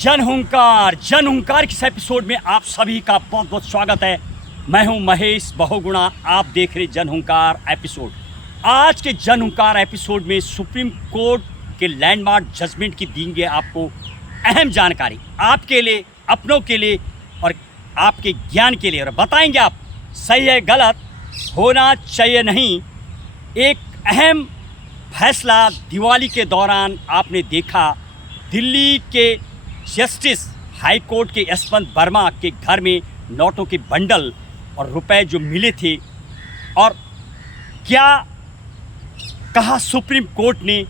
जन हुंकार के इस एपिसोड में आप सभी का बहुत बहुत स्वागत है। मैं हूं महेश बहुगुणा, आप देख रहे जन हुंकार एपिसोड। आज के जन हुंकार एपिसोड में सुप्रीम कोर्ट के लैंडमार्क जजमेंट की देंगे आपको अहम जानकारी, आपके लिए, अपनों के लिए और आपके ज्ञान के लिए, और बताएंगे आप सही है गलत, होना चाहिए नहीं। एक अहम फैसला दिवाली के दौरान आपने देखा, दिल्ली के जस्टिस हाई कोर्ट के यशवंत वर्मा के घर में नोटों के बंडल और रुपए जो मिले थे, और क्या कहा सुप्रीम कोर्ट ने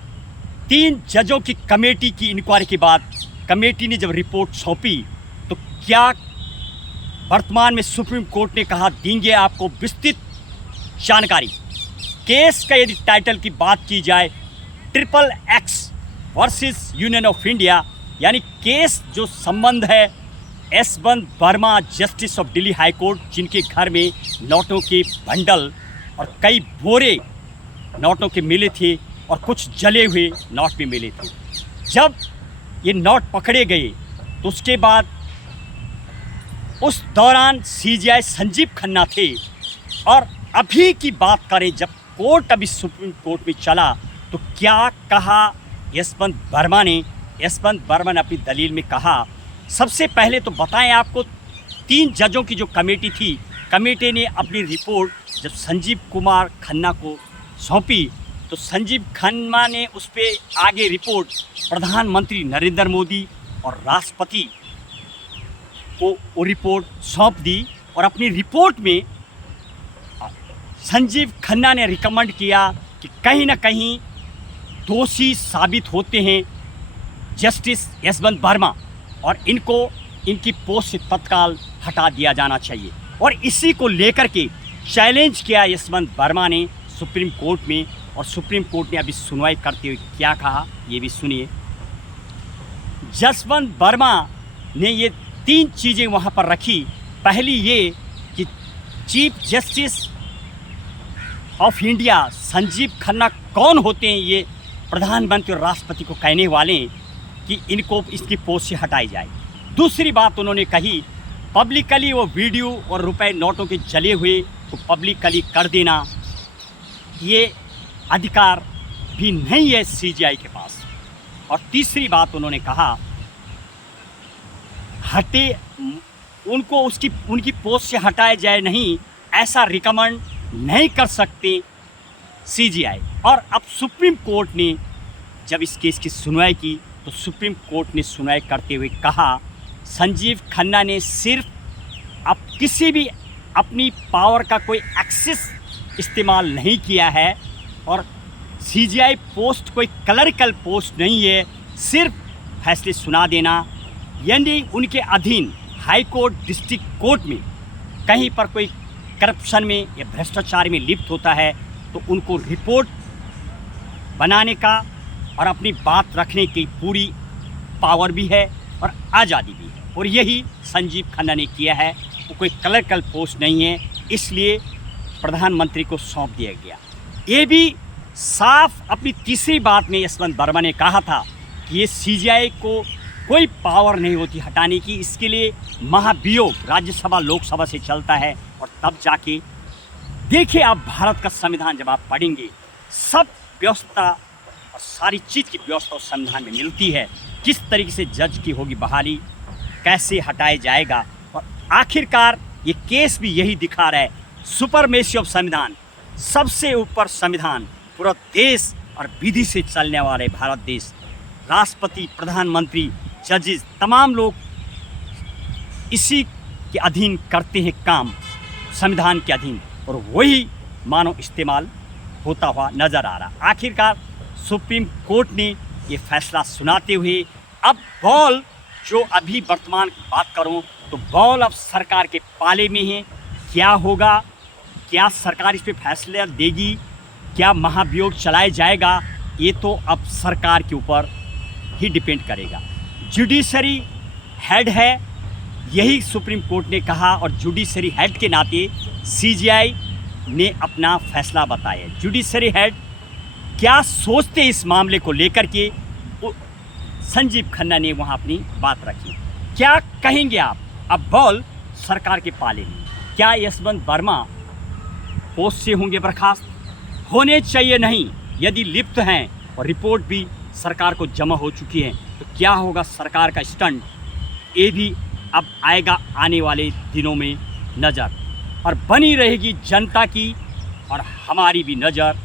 3 जजों की कमेटी की इंक्वायरी के बाद कमेटी ने जब रिपोर्ट सौंपी तो क्या वर्तमान में सुप्रीम कोर्ट ने कहा, देंगे आपको विस्तृत जानकारी। केस का यदि टाइटल की बात की जाए, XXX versus union of India, यानी केस जो संबंध है Yashwant Verma justice of Delhi high court, जिनके घर में नोटों के बंडल और कई बोरे नोटों के मिले थे और कुछ जले हुए नोट भी मिले थे। जब ये नोट पकड़े गए तो उसके बाद उस दौरान सीजीआई संजीव खन्ना थे, और अभी की बात करें जब कोर्ट अभी सुप्रीम कोर्ट में चला तो क्या कहा यशवंत वर्मा ने। यशवंत वर्मा ने अपनी दलील में कहा, सबसे पहले तो बताएं आपको, 3 जजों की जो कमेटी थी, कमेटी ने अपनी रिपोर्ट जब संजीव कुमार खन्ना को सौंपी तो संजीव खन्ना ने उस पर आगे रिपोर्ट प्रधानमंत्री नरेंद्र मोदी और राष्ट्रपति को वो रिपोर्ट सौंप दी। और अपनी रिपोर्ट में संजीव खन्ना ने रिकमेंड किया कि कहीं ना कहीं दोषी साबित होते हैं जस्टिस यशवंत वर्मा, और इनकी पोस्ट से तत्काल हटा दिया जाना चाहिए। और इसी को लेकर के चैलेंज किया यशवंत वर्मा ने सुप्रीम कोर्ट में, और सुप्रीम कोर्ट ने अभी सुनवाई करते हुए क्या कहा ये भी सुनिए। यशवंत वर्मा ने ये 3 चीज़ें वहाँ पर रखी। पहली ये कि chief justice of India Sanjeev Khanna कौन होते हैं, ये प्रधानमंत्री और राष्ट्रपति को कहने वाले हैं कि इनको इसकी पोस्ट से हटाई जाए। दूसरी बात उन्होंने कही, पब्लिकली वो वीडियो और रुपए नोटों के जले हुए को पब्लिकली कर देना, ये अधिकार भी नहीं है सीजीआई के पास। और तीसरी बात उन्होंने कहा, उनकी पोस्ट से हटाया जाए नहीं, ऐसा रिकमेंड नहीं कर सकते सीजीआई। और अब सुप्रीम कोर्ट ने जब इस केस की सुनवाई की तो सुप्रीम कोर्ट ने सुनवाई करते हुए कहा, संजीव खन्ना ने सिर्फ अब किसी भी अपनी पावर का कोई एक्सेस इस्तेमाल नहीं किया है, और सीजीआई पोस्ट कोई क्लरिकल पोस्ट नहीं है, सिर्फ फैसले सुना देना। यानी उनके अधीन हाई कोर्ट, डिस्ट्रिक्ट कोर्ट में कहीं पर कोई करप्शन में या भ्रष्टाचार में लिप्त होता है तो उनको रिपोर्ट बनाने का और अपनी बात रखने की पूरी पावर भी है और आज़ादी भी है, और यही संजीव खन्ना ने किया है। वो कोई क्लरिकल पोस्ट नहीं है, इसलिए प्रधानमंत्री को सौंप दिया गया। ये भी साफ अपनी तीसरी बात में यशवंत वर्मा ने कहा था कि ये सीजीआई को कोई पावर नहीं होती हटाने की, इसके लिए महाभियोग राज्यसभा लोकसभा से चलता है। और तब जाके देखिए, आप भारत का संविधान जब आप पढ़ेंगे, सब व्यवस्था और सारी चीज़ की व्यवस्था उस संविधान में मिलती है, किस तरीके से जज की होगी बहाली, कैसे हटाया जाएगा। और आखिरकार ये केस भी यही दिखा रहा है, सुपरमेसी ऑफ संविधान, सबसे ऊपर संविधान, पूरा देश और विधि से चलने वाले भारत देश, राष्ट्रपति, प्रधानमंत्री, जजेस, तमाम लोग इसी के अधीन करते हैं काम, संविधान के अधीन, और वही मानो इस्तेमाल होता हुआ नज़र आ रहा। आखिरकार सुप्रीम कोर्ट ने ये फैसला सुनाते हुए अब बॉल जो अभी वर्तमान की बात करूं तो बॉल अब सरकार के पाले में है। क्या होगा, क्या सरकार इस पर फैसला देगी, क्या महाभियोग चलाया जाएगा, ये तो अब सरकार के ऊपर ही डिपेंड करेगा। जुडिशरी हेड है, यही सुप्रीम कोर्ट ने कहा, और जुडिशरी हेड के नाते सीजीआई ने अपना फैसला बताया। जुडिशरी हेड क्या सोचते इस मामले को लेकर के, संजीव खन्ना ने वहाँ अपनी बात रखी। क्या कहेंगे आप? अब बॉल सरकार के पाले में। क्या यशवंत वर्मा पोस्ट से होंगे बर्खास्त? होने चाहिए नहीं। यदि लिप्त हैं और रिपोर्ट भी सरकार को जमा हो चुकी है तो क्या होगा सरकार का स्टंट, ये भी अब आएगा आने वाले दिनों में नज़र, और बनी रहेगी जनता की और हमारी भी नज़र।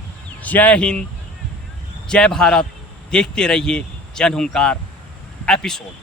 जय हिंद, जय भारत। देखते रहिए जनहुंकार एपिसोड।